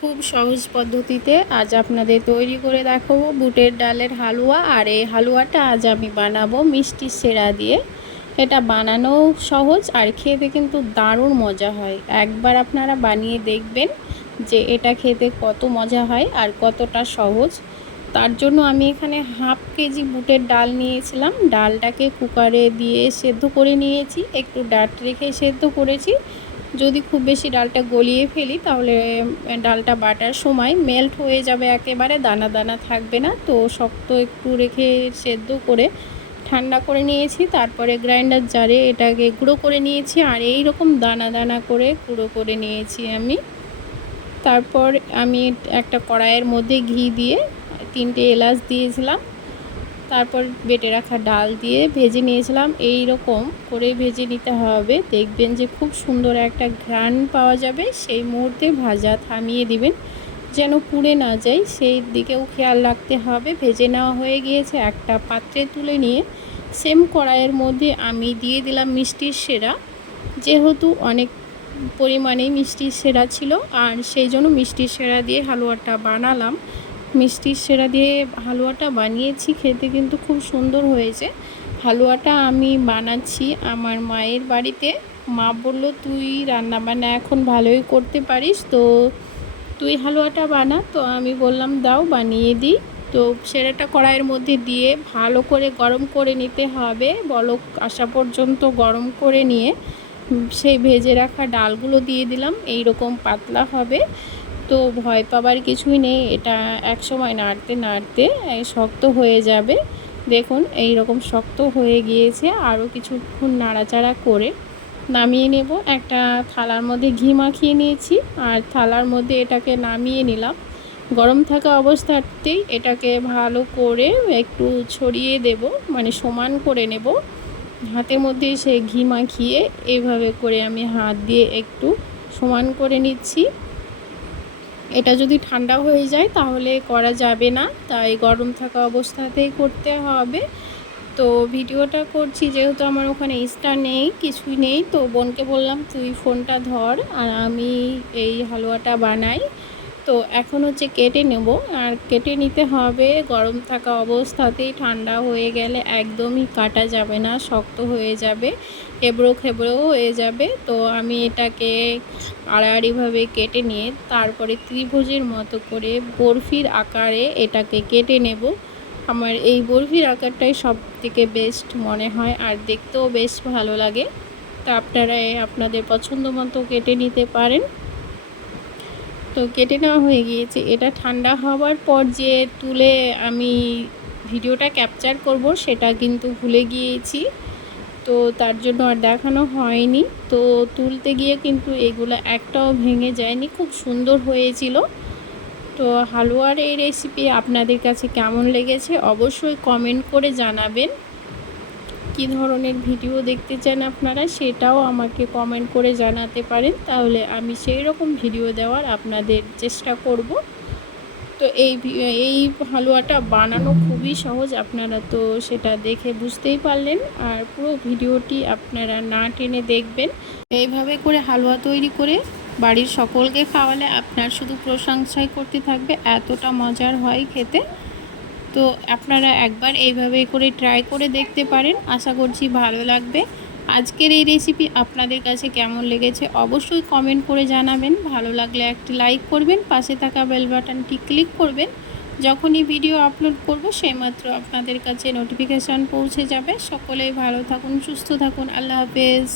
খুব সহজ পদ্ধতিতে আজ আপনাদের তৈরি করে দেখাবো বুটের ডালের হালুয়া, আর এই হালুয়াটা আজ আমি বানাবো মিষ্টি সেরা দিয়ে। এটা বানানোও সহজ আর খেতে কিন্তু দারুণ মজা হয়। একবার আপনারা বানিয়ে দেখবেন যে এটা খেতে কত মজা হয় আর কতটা সহজ। তার জন্য আমি এখানে হাফ কেজি বুটের ডাল নিয়েছিলাম। ডালটাকে কুকারে দিয়ে সেদ্ধ করে নিয়েছি, একটু ডাট রেখে সেদ্ধ করেছি। যদি খুব বেশি ডালটা গলিয়ে ফেলি, তাহলে ডালটা বাটার সময় মেল্ট হয়ে যাবে একেবারে, দানা দানা থাকবে না। তো শক্ত একটু রেখে সেদ্ধ করে ঠান্ডা করে নিয়েছি। তারপরে গ্রাইন্ডার জারে এটাকে গুঁড়ো করে নিয়েছি আর এই রকম দানা দানা করে গুঁড়ো করে নিয়েছি আমি। তারপর আমি একটা কড়াইয়ের মধ্যে ঘি দিয়ে তিনটে এলাচ দিয়েছিলাম। তারপর বেটে রাখা ডাল দিয়ে ভেজে নিয়েছিলাম। এই রকম করে ভেজে নিতে হবে। দেখবেন যে খুব সুন্দর একটা ঘ্রাণ পাওয়া যাবে। সেই মুহূর্তে ভাজা থামিয়ে দিবেন। যেন পুড়ে না যায়। সেই দিকেও খেয়াল রাখতে হবে। ভেজে নেওয়া হয়ে গিয়েছে একটা পাত্রে তুলে নিয়ে। সেম কড়াইয়ের মধ্যে আমি দিয়ে দিলাম মিষ্টির সেরা। যেহেতু অনেক পরিমাণে মিষ্টির সেরা ছিল। আর সেই জন্য মিষ্টির সেরা দিয়ে হালুয়াটা বানালাম। মিষ্টির সেরা দিয়ে হালুয়াটা বানিয়েছি, খেতে কিন্তু খুব সুন্দর হয়েছে। হালুয়াটা আমি বানাচ্ছি আমার মায়ের বাড়িতে। মা বলল, তুই রান্নাবান্না এখন ভালোই করতে পারিস, তো তুই হালুয়াটা বানা। তো আমি বললাম, দাও, বানিয়ে দিই। তো সেরাটা কড়াইয়ের মধ্যে দিয়ে ভালো করে গরম করে নিতে হবে। বলক আসা পর্যন্ত গরম করে নিয়ে সেই ভেজে রাখা ডালগুলো দিয়ে দিলাম। এই রকম পাতলা হবে। তো ভয় পাবার কিছুই নেই, এটা এক সময় নাড়তে নাড়তে শক্ত হয়ে যাবে। দেখুন এই রকম শক্ত হয়ে গিয়েছে, আরও কিছুক্ষণ নাড়াচাড়া করে নামিয়ে নেব। একটা থালার মধ্যে ঘি মাখিয়ে নিয়েছি, আর থালার মধ্যে এটাকে নামিয়ে নিলাম। গরম থাকা অবস্থাতেই এটাকে ভালো করে একটু ছড়িয়ে দেব মানে সমান করে নেব। হাতের মধ্যে সে ঘি মাখিয়ে এইভাবে করে আমি হাত দিয়ে একটু সমান করে নিচ্ছি। এটা যদি ঠান্ডা হয়ে যায় তাহলে করা যাবে না, তাই গরম থাকা অবস্থাতেই করতে হবে। তো ভিডিওটা করছি, যেহেতু আমার ওখানে স্টার নেই, কিছুই নেই, তো বোনকে বললাম, তুই ফোনটা ধর, আর আমি এই হালুয়াটা বানাই। তো এখন হচ্ছে কেটে নেব। আর কেটে নিতে হবে গরম থাকা অবস্থাতেই, ঠান্ডা হয়ে গেলে একদমই কাটা যাবে না, শক্ত হয়ে যাবে, এবড়ো খেবড়ো হয়ে যাবে। তো আমি এটাকে আড়াআড়িভাবে কেটে নিয়ে তারপরে ত্রিভুজের মতো করে বরফির আকারে এটাকে কেটে নেব। আমার এই বরফির আকারটাই সব থেকে বেস্ট মনে হয়, আর দেখতেও বেশ ভালো লাগে। তা আপনারা আপনাদের পছন্দ মতো কেটে নিতে পারেন। তো কেটে নেওয়া হয়ে গিয়েছে। এটা ঠান্ডা হওয়ার পর যে তুলে আমি ভিডিওটা ক্যাপচার করব, সেটা কিন্তু ভুলে গিয়েছি। তো তার জন্য আর দেখানো হয়নি। তো তুলতে গিয়ে কিন্তু এগুলো একটাও ভেঙে যায়নি। খুব সুন্দর হয়েছিল। তো হালুয়ার এই রেসিপি আপনাদের কাছে কেমন লেগেছে অবশ্যই কমেন্ট করে জানাবেন। কি ধরনের ভিডিও দেখতে চান আপনারা সেটাও আমাকে কমেন্ট করে জানাতে পারেন। তাহলে আমি সেই রকম ভিডিও দেওয়ার আপনাদের চেষ্টা করব। তো এই এই হালুয়াটা বানানো খুবই সহজ, আপনারা তো সেটা দেখে বুঝতেই পারলেন। আর পুরো ভিডিওটি আপনারা না টেনে দেখবেন। এইভাবে করে হালুয়া তৈরি করে বাড়ির সকলকে খাওয়ালে আপনার শুধু প্রশংসাই করতে থাকবে, এতটা মজার হয় খেতে। তো আপনারা একবার এইভাবে করে ট্রাই করে দেখতে পারেন। আশা করছি ভালো লাগবে। আজকের এই রেসিপি আপনাদের কাছে কেমন লেগেছে অবশ্যই কমেন্ট করে জানাবেন। ভালো লাগলে একটি লাইক করবেন, পাশে থাকা বেল বাটনটি ক্লিক করবেন। যখনই ভিডিও আপলোড করব, সেইমাত্র আপনাদের কাছে নোটিফিকেশান পৌঁছে যাবে। সকলেই ভালো থাকুন, সুস্থ থাকুন। আল্লাহ হাফেজ।